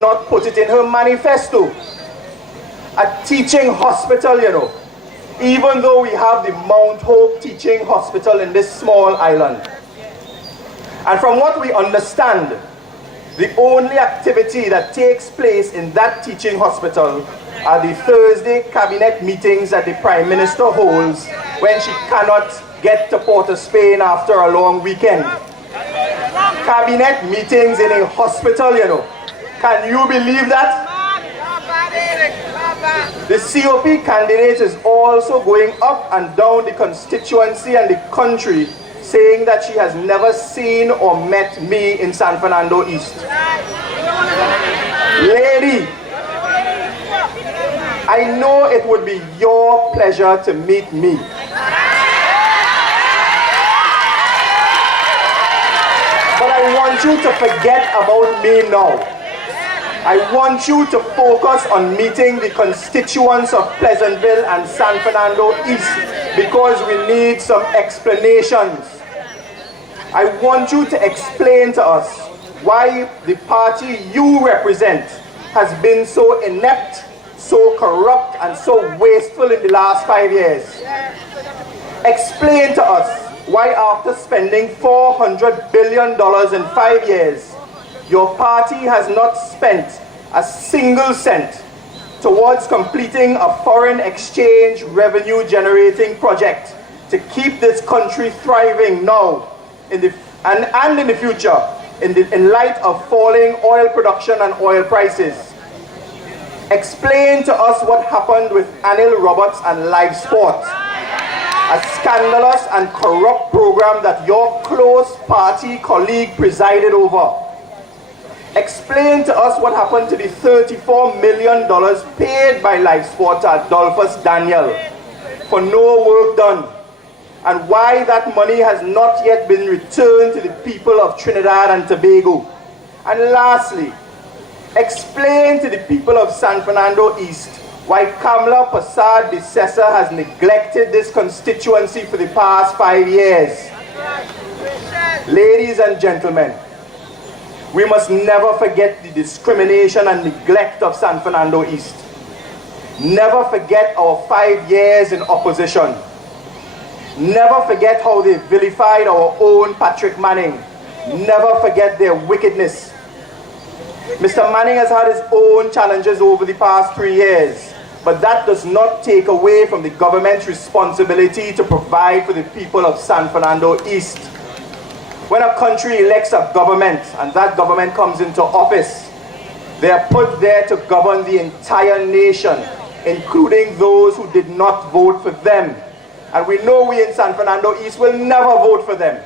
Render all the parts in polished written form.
not put it in her manifesto. A teaching hospital, you know, even though we have the Mount Hope Teaching Hospital in this small island. And from what we understand, the only activity that takes place in that teaching hospital are the Thursday cabinet meetings that the Prime Minister holds when she cannot get to Port of Spain after a long weekend. Cabinet meetings in a hospital, you know. Can you believe that? The COP candidate is also going up and down the constituency and the country saying that she has never seen or met me in San Fernando East. Lady, I know it would be your pleasure to meet me. But I want you to forget about me now. I want you to focus on meeting the constituents of Pleasantville and San Fernando East because we need some explanations. I want you to explain to us why the party you represent has been so inept, so corrupt, and so wasteful in the last 5 years. Explain to us why after spending $400 billion in 5 years, your party has not spent a single cent towards completing a foreign exchange revenue generating project to keep this country thriving now and in the future in light of falling oil production and oil prices. Explain to us what happened with Anil Roberts and Live Sport, a scandalous and corrupt program that your close party colleague presided over. Explain to us what happened to the $34 million paid by Live Sport to Adolphus Daniel for no work done, and why that money has not yet been returned to the people of Trinidad and Tobago. And lastly, explain to the people of San Fernando East why Kamla Prasad Bissessa has neglected this constituency for the past 5 years. Ladies and gentlemen, we must never forget the discrimination and neglect of San Fernando East. Never forget our 5 years in opposition. Never forget how they vilified our own Patrick Manning. Never forget their wickedness. Mr. Manning has had his own challenges over the past 3 years, but that does not take away from the government's responsibility to provide for the people of San Fernando East. When a country elects a government and that government comes into office, they are put there to govern the entire nation, including those who did not vote for them. And we know we in San Fernando East will never vote for them.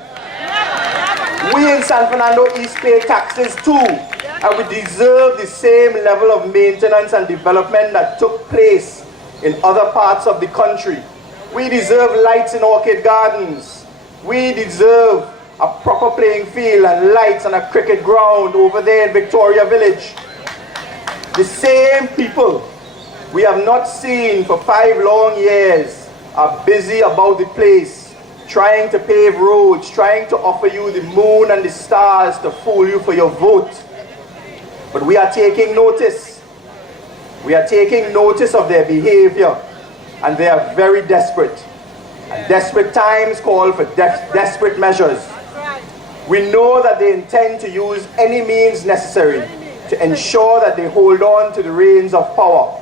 We in San Fernando East pay taxes too, and we deserve the same level of maintenance and development that took place in other parts of the country. We deserve lights in Orchid Gardens. We deserve a proper playing field and lights and a cricket ground over there in Victoria Village. The same people we have not seen for 5 long years are busy about the place, trying to pave roads, trying to offer you the moon and the stars to fool you for your vote. But we are taking notice. We are taking notice of their behavior, and they are very desperate. And desperate times call for desperate measures. We know that they intend to use any means necessary to ensure that they hold on to the reins of power.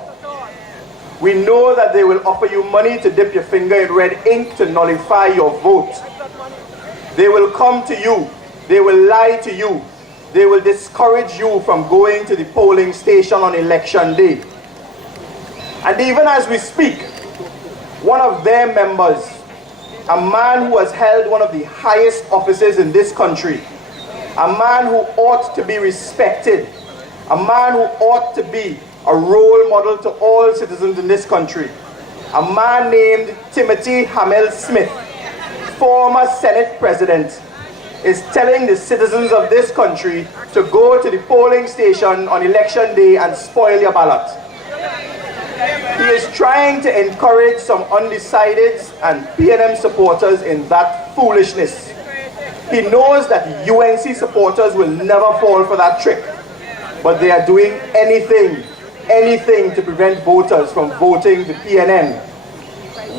We know that they will offer you money to dip your finger in red ink to nullify your vote. They will come to you. They will lie to you. They will discourage you from going to the polling station on election day. And even as we speak, one of their members, a man who has held one of the highest offices in this country, a man who ought to be respected, a man who ought to be a role model to all citizens in this country, a man named Timothy Hamel Smith, former Senate President, is telling the citizens of this country to go to the polling station on election day and spoil your ballot. He is trying to encourage some undecideds and PNM supporters in that foolishness. He knows that UNC supporters will never fall for that trick. but they are doing anything to prevent voters from voting the PNM.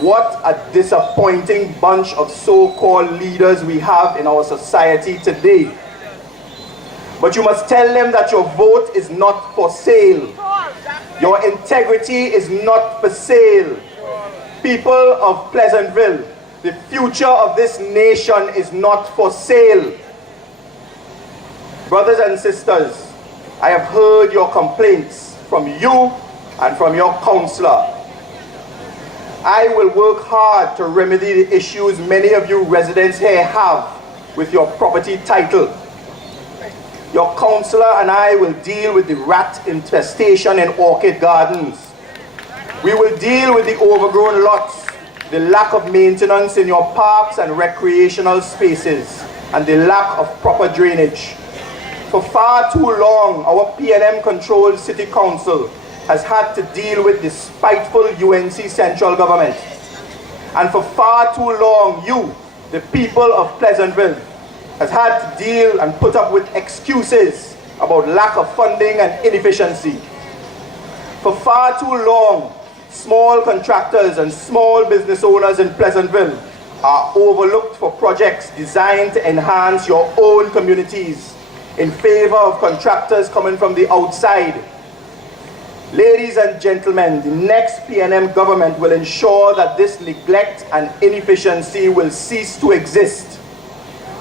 What a disappointing bunch of so-called leaders we have in our society today. But you must tell them that your vote is not for sale. Your integrity is not for sale. People of Pleasantville, the future of this nation is not for sale. Brothers and sisters, I have heard your complaints from you and from your counselor. I will work hard to remedy the issues many of you residents here have with your property title. Your counselor and I will deal with the rat infestation in Orchid Gardens. We will deal with the overgrown lots, the lack of maintenance in your parks and recreational spaces, and the lack of proper drainage. For far too long, our PNM-controlled City Council has had to deal with the spiteful UNC central government. And for far too long, you, the people of Pleasantville, has had to deal and put up with excuses about lack of funding and inefficiency. For far too long, small contractors and small business owners in Pleasantville are overlooked for projects designed to enhance your own communities in favor of contractors coming from the outside. Ladies and gentlemen, the next PNM government will ensure that this neglect and inefficiency will cease to exist.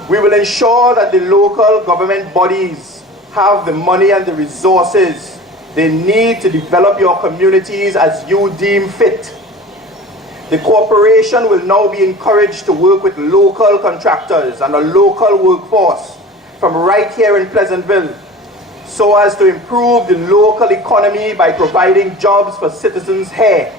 We will ensure that the local government bodies have the money and the resources they need to develop your communities as you deem fit. The corporation will now be encouraged to work with local contractors and a local workforce from right here in Pleasantville so as to improve the local economy by providing jobs for citizens here.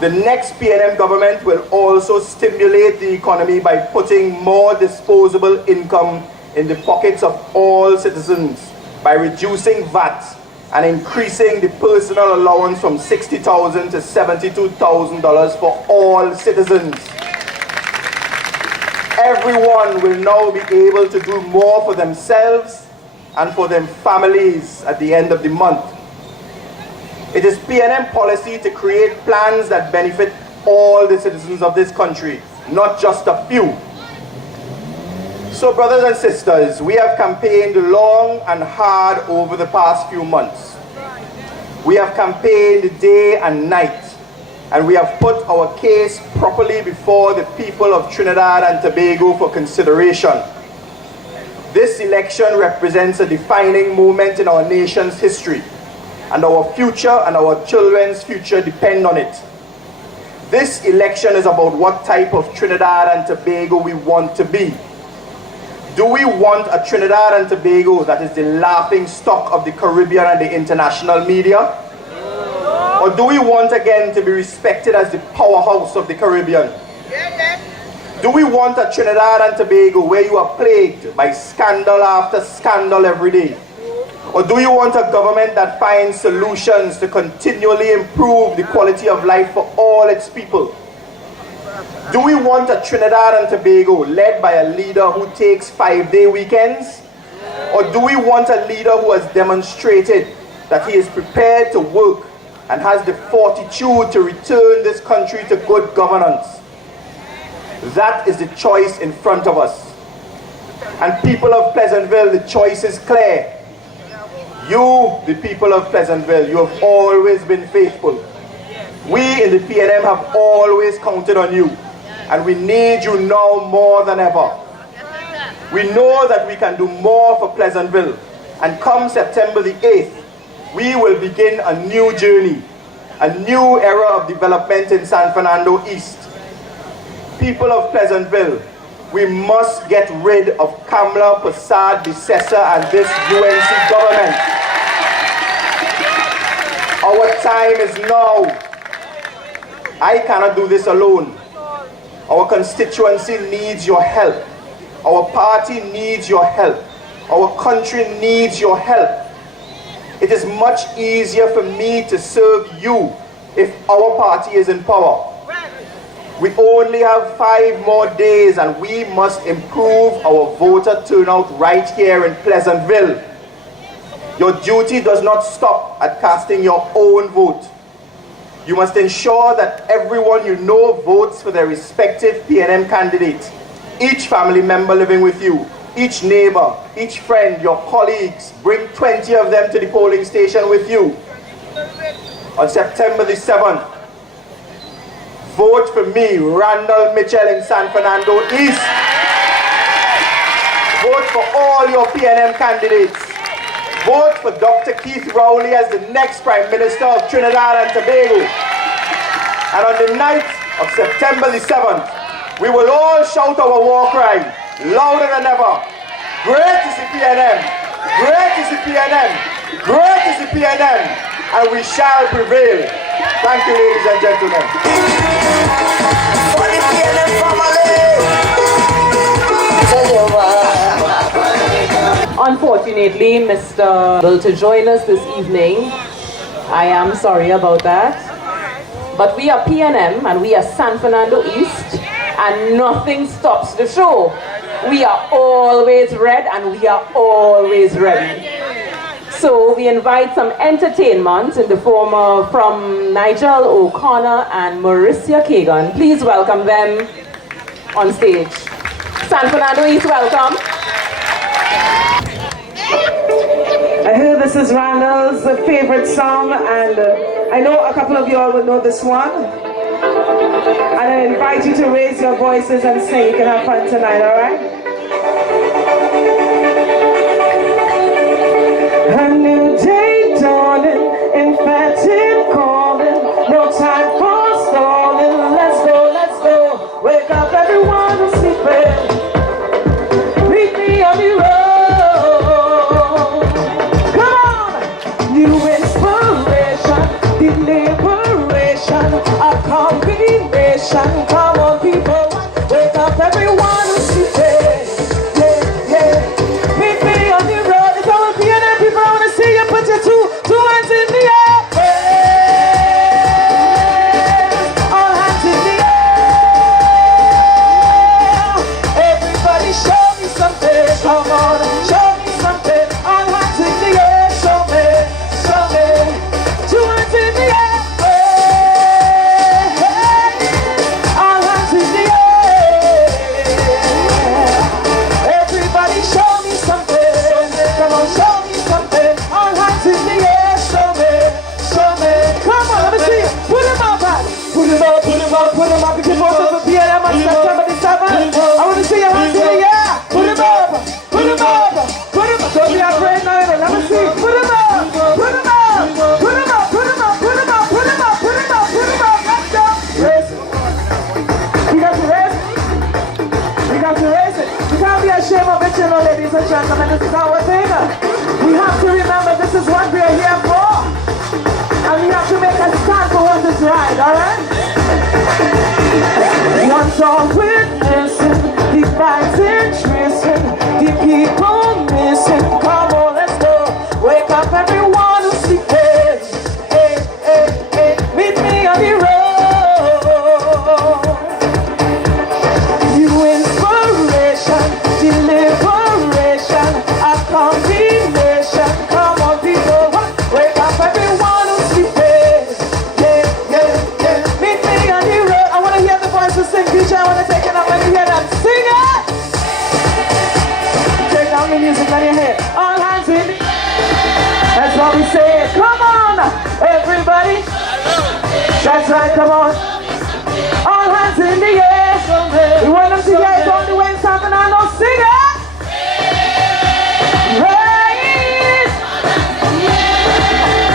The next PNM government will also stimulate the economy by putting more disposable income in the pockets of all citizens by reducing VAT and increasing the personal allowance from $60,000 to $72,000 for all citizens. Everyone will now be able to do more for themselves and for their families at the end of the month. It is PNM policy to create plans that benefit all the citizens of this country, not just a few. So brothers and sisters, we have campaigned long and hard over the past few months. We have campaigned day and night, and we have put our case properly before the people of Trinidad and Tobago for consideration. This election represents a defining moment in our nation's history, and our future and our children's future depend on it. This election is about what type of Trinidad and Tobago we want to be. Do we want a Trinidad and Tobago that is the laughing stock of the Caribbean and the international media? Or do we want again to be respected as the powerhouse of the Caribbean? Do we want a Trinidad and Tobago where you are plagued by scandal after scandal every day? Or do you want a government that finds solutions to continually improve the quality of life for all its people? Do we want a Trinidad and Tobago led by a leader who takes 5-day weekends? Or do we want a leader who has demonstrated that he is prepared to work and has the fortitude to return this country to good governance? That is the choice in front of us. And people of Pleasantville, the choice is clear. You, the people of Pleasantville, you have always been faithful. We in the PNM have always counted on you. And we need you now more than ever. We know that we can do more for Pleasantville. And come September the 8th, we will begin a new journey, a new era of development in San Fernando East. People of Pleasantville, we must get rid of Kamla Prasad Bisesa and this UNC government. Our time is now. I cannot do this alone. Our constituency needs your help. Our party needs your help. Our country needs your help. It is much easier for me to serve you if our party is in power. We only have 5 more days and we must improve our voter turnout right here in Pleasantville. Your duty does not stop at casting your own vote. You must ensure that everyone you know votes for their respective PNM candidate. Each family member living with you, each neighbor, each friend, your colleagues, bring 20 of them to the polling station with you. On September the 7th, vote for me, Randall Mitchell in San Fernando East. Vote for all your PNM candidates. Vote for Dr. Keith Rowley as the next Prime Minister of Trinidad and Tobago. And on the night of September the 7th, we will all shout our war cry, louder than ever. Great is the PNM, great is the PNM, great is the PNM, and we shall prevail. Thank you, ladies and gentlemen. For the PNM family. Unfortunately, Mr. Ville to join us this evening. I am sorry about that. But we are PNM and we are San Fernando East, and nothing stops the show. We are always red and we are always ready. So we invite some entertainment in the form of from Nigel O'Connor and Mauricia Kagan. Please welcome them on stage. San Fernando East, welcome. I hear this is Randall's favorite song, and I know a couple of you all will know this one. And I invite you to raise your voices and sing. You can have fun tonight, all right? A new day dawning, infected calling, no time for stalling. Let's go, let's go. Wake up everyone who's sleeping. Meet me on the road. A combination, come on people, wake up everyone who's sleeping. Yeah, yeah. Meet me on the road. It's all PNM people. I want to see you put your two hands in the air. All hands in the air. Everybody show me something. Come on, show me something. All hands in the air. Show me, show me. Two hands in the air. Put them up, because most of the PNM on September the 7th. I want to see your hands in the air. Put them up, put them up, put them up. Don't be afraid now, let me see. Put them up, put them up, put them up, put them up, put them up, put them up, put them up, put them up. Let's go. Raise it. We got to raise it. We got to raise it. You can't be ashamed of it, you know, ladies and gentlemen. This is our thing. We have to remember this is what we are here for. And we have to make a stand for what is right, alright? Once all witnessing, the fighting, tracing, the people missing. Come on, let's go. Wake up everyone who's sleeping. Hey, hey, hey, meet me on the road. You inspiration, deliberation, a combination. Come on, people, wake up everyone who's sleeping. Yeah, yeah, yeah, meet me on the road. I want to hear the voices sing. DJ, I want to take it up. Let me hear them sing it. Take down the music, let me hear it. All hands in the air. That's what we say. Come on, everybody. That's right, come on. All hands in the air. We want them to hear it on the way in San Fernando. Sing it. Right.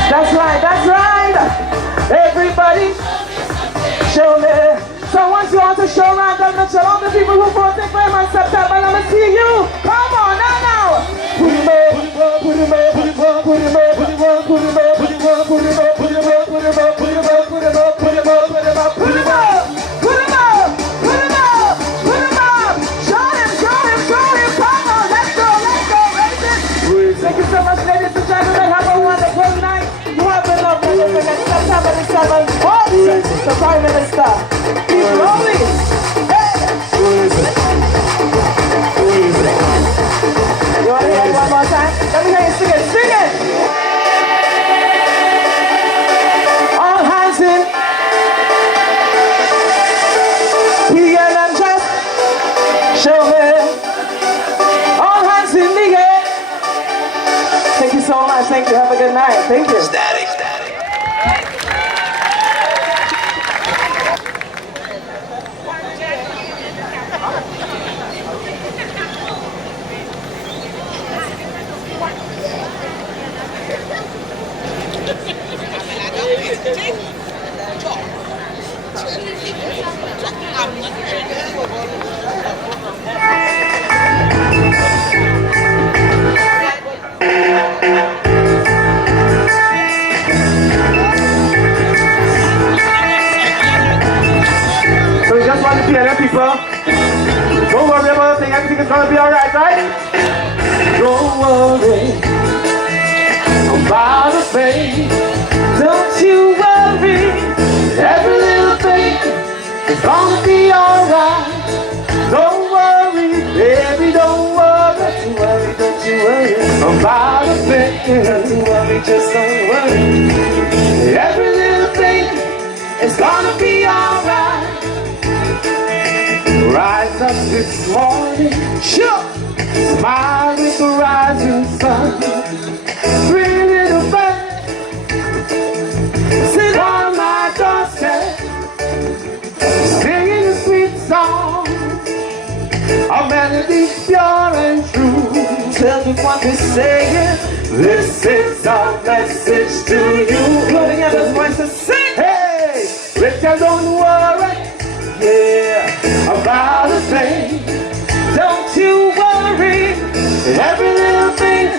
That's right, that's right. Everybody, show me. So once you want to show Randall Mitchell, all the people who voted for him on September, let me see you. Come on, now. Put him up, put him up, put him up, put him up, put him up, put him up, put him up, put him up, put him up, put him up, put him up, put him up, put him up, put him up, put him up, put him up, put him up, put him up. Show him, show him, show him. Come on, let's go, raise it. Thank you so much, ladies and gentlemen. Have a wonderful night. You have been lovely. Don't forget September the 7th. The Prime Minister. Keep rolling. Hey. You want to hear it one more time? Let me hear you sing it. Sing it. show me. All hands in the air. Thank you so much. Thank you. Have a good night. Thank you. Static. So we just want to PNM people. Don't worry about the thing. Everything is going to be alright, right? Don't worry about a thing. Don't you worry. Every little thing is going to be alright. Don't worry, baby, don't worry. Don't you worry about a thing. Don't you worry, just don't worry. Every little thing is going to be alright. Rise up this morning, sure. Smile with the rising sun. Three little birds sit on my doorstep, singing a sweet song, a melody pure and true. Tell me what they're saying. This is our message to you. Putting out those voices, sing. Hey, Richard, don't worry. Yeah, about a thing. Don't you worry. Every little thing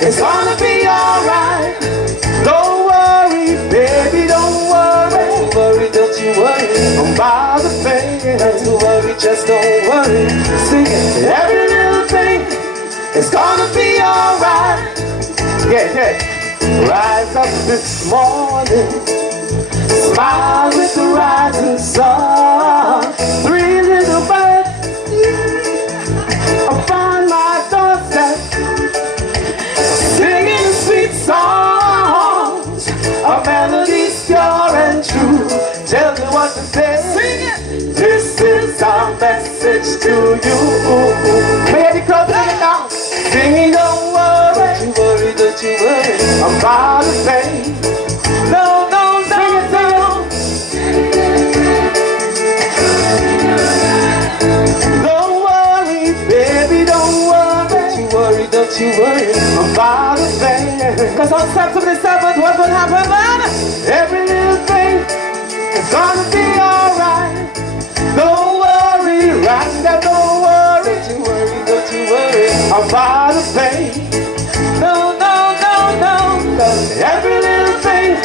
is gonna be alright. Don't worry, baby, don't worry. Don't you worry about a thing. Don't you worry, just don't worry. Sing it. Every little thing is gonna be alright. Yeah. Rise up this morning. Smile with the rising sun. Three little birds upon my doorstep, singing sweet songs, a melody's pure and true. Tell me what to say. Sing it. This is our message to you. May the crowd sing it now. Singing, don't worry. Don't you worry about a thing. No. Don't you worry about a thing. Cause on September 7th, what will happen then? Every little thing is gonna be alright. Don't worry, Randa, don't worry. Don't you worry about a thing. No. Every little thing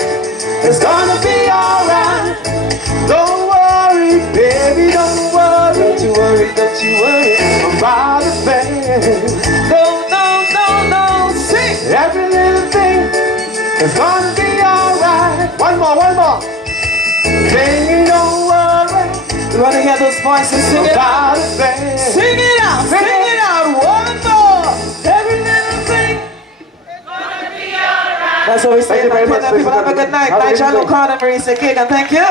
is gonna be alright. Don't worry, baby, don't worry. Don't you worry about a thing. No. Every little thing is gonna be alright. One more. Singing, don't worry. You wanna hear those voices sing it out? Sing it out. One more. Every little thing is gonna be alright. That's what we say. Thank you very much. People have a good night. Nigel O'Connor, Marisa Kagan. Thank you.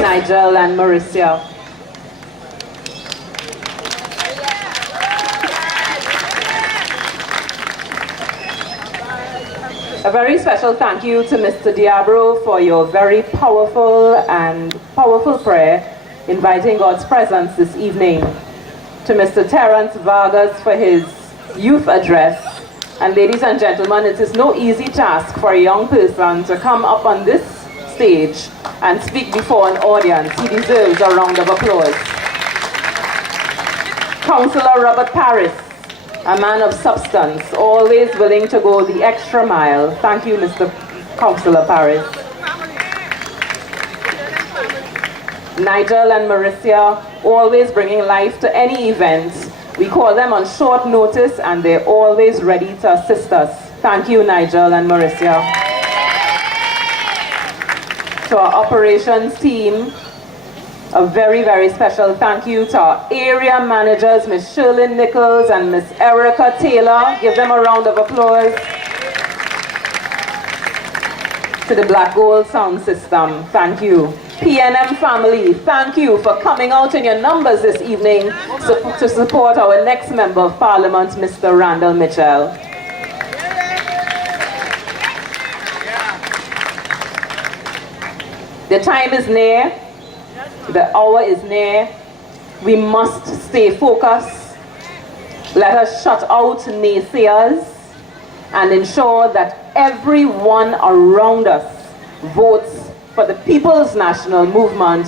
Nigel and Mauricio. A very special thank you to Mr. Diabro for your very powerful prayer inviting God's presence this evening. To Mr. Terence Vargas for his youth address. And ladies and gentlemen, it is no easy task for a young person to come up on this stage and speak before an audience. He deserves a round of applause. Councillor Robert Paris, a man of substance, always willing to go the extra mile. Thank you, Mr. Councillor Paris. Nigel and Marissa, always bringing life to any event. We call them on short notice and they're always ready to assist us. Thank you, Nigel and Marissa. To our operations team, a very, very special thank you to our area managers, Miss Shirley Nichols and Miss Erica Taylor. Give them a round of applause. To the Black Gold Sound System, thank you. PNM family, thank you for coming out in your numbers this evening to support our next Member of Parliament, Mr. Randall Mitchell. The time is near. The hour is near. We must stay focused. Let us shut out naysayers and ensure that everyone around us votes for the People's National Movement,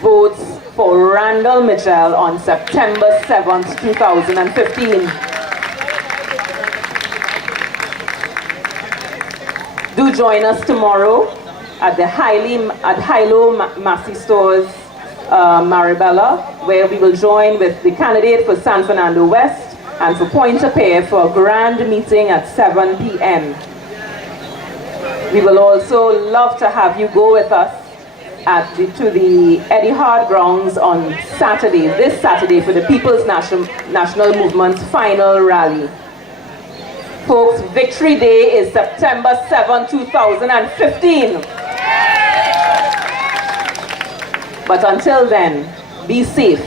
votes for Randall Mitchell on September 7th, 2015. Do join us tomorrow at the Hilo Massey Stores, Maribela, where we will join with the candidate for San Fernando West and for Pointe-a-Pierre for a grand meeting at 7 p.m. We will also love to have you go with us to the Eddie Hart grounds on Saturday, this Saturday, for the People's National Movement's final rally. Folks, Victory Day is September 7, 2015. But until then, be safe.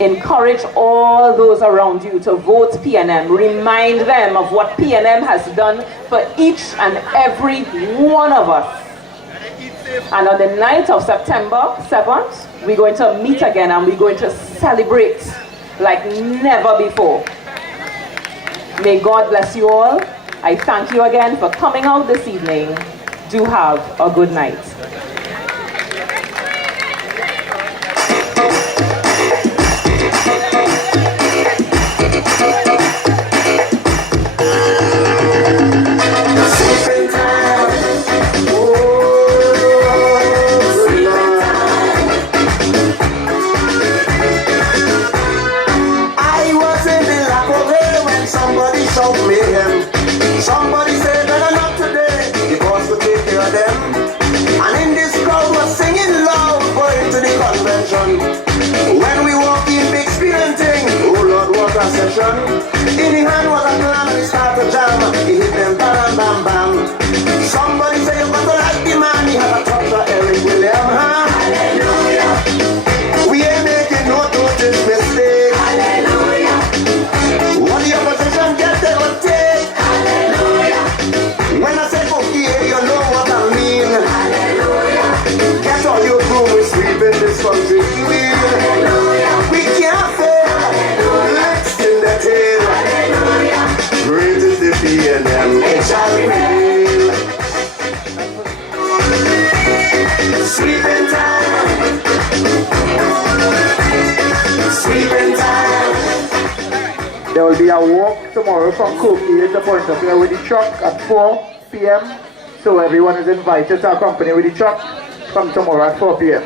Encourage all those around you to vote PNM. Remind them of what PNM has done for each and every one of us. And on the night of September 7th, we're going to meet again and we're going to celebrate like never before. May God bless you all. I thank you again for coming out this evening. Do have a good night. Somebody said that not today, because we take care of them. And in this crowd was singing loud, going to the convention. When we walk in, big experiencing, oh Lord, what a session. In the hand was a plan and he started to jam. He hit them bam, bam, bam. Somebody say you got to like the man, he had a touch of Eric William, huh? Hallelujah. We ain't making no total mistake. Hallelujah. What the opposition get, they will take. When I say okay, you know what I mean. Hallelujah. Get all your room, we sweep in this country clean. Hallelujah. We can't fail. Hallelujah. Let's in the tail. Hallelujah. Great is the PNM. It shall remain. Sweeping time. Sweeping time. There will be a walk tomorrow from Cofield to Pointe-a-Pierre with the truck at 4 p.m. So everyone is invited to accompany with the truck from tomorrow at 4 p.m.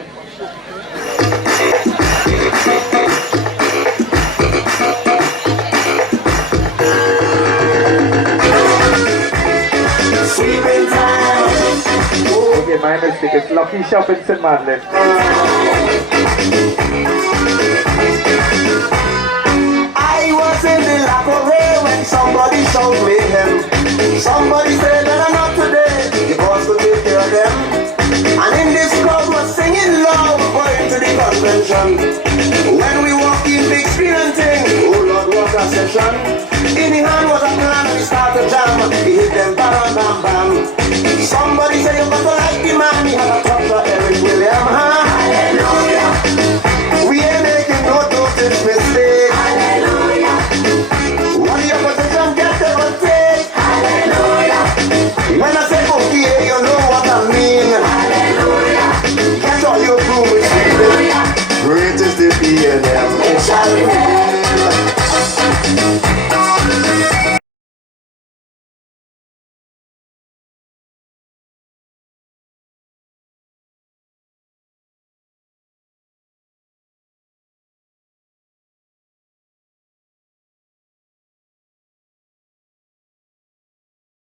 Sweeping time. Okay, my mistake. It's Lucky Shop in St. Madeleine. I was in the laboratory when somebody showed me him. Somebody said that I'm not today, because we take care of them. And in this crowd was singing loud, going to the convention. When we walk in, big experiencing, oh Lord, what a session. In the hand was a plan and he started to jam. He hit them bam, bam, bam. Somebody said you got to like the man, he had a touch of Eric William, huh?